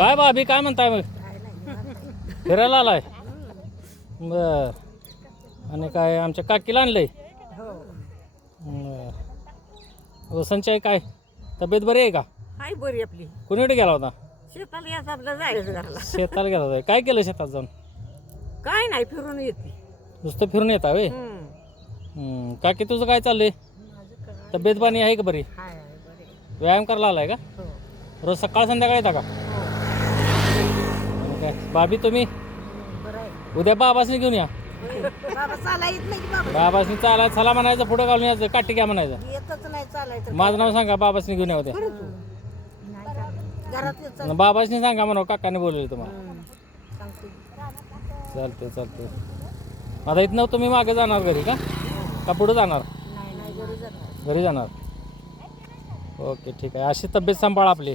काय भाभी काय म्हणताय मग? फिरायला आलाय बर. आणि काय आमच्या काकीला आणलंय? हो संचय काय तब्येत बरी आहे का? हाय बरी आपली. कुणीकडे गेला होता? शेताला यायचं आपलं जायचं घराला. शेताला गेला होता. काय केलं शेतात जाऊन? काय नाही फिरून येते. नुसतं फिरून येता वे? काकी तुझं काय चाललंय? तब्येत पाणी आहे का बरी? हाय बरी. व्यायाम करायला आलाय का? हो रोज सकाळ संध्याकाळ येता का? काय भाभी तुम्ही बरं आहे. उद्या बाबासनी घेऊन या. बाबा चाला येत नाही की बाबा. बाबासनी चालाय चला म्हणायचं, पुढे घालून यायचं, काठी घ्या म्हणायचं. येतच नाही चालायचं. माझं नाव सांगा, बाबासनी घेऊन या उद्या. घरात येत बाबासनी सांगा म्हणा, काकाने बोलवलं तुम्हाला. सांगते. चालते. आता इथनं तुम्ही मागे जाणार घरी का पुढे जाणार? नाही घरी जाणार. घरी जाणार. ओके ठीक आहे. अशी तब्येत सांभाळा आपली.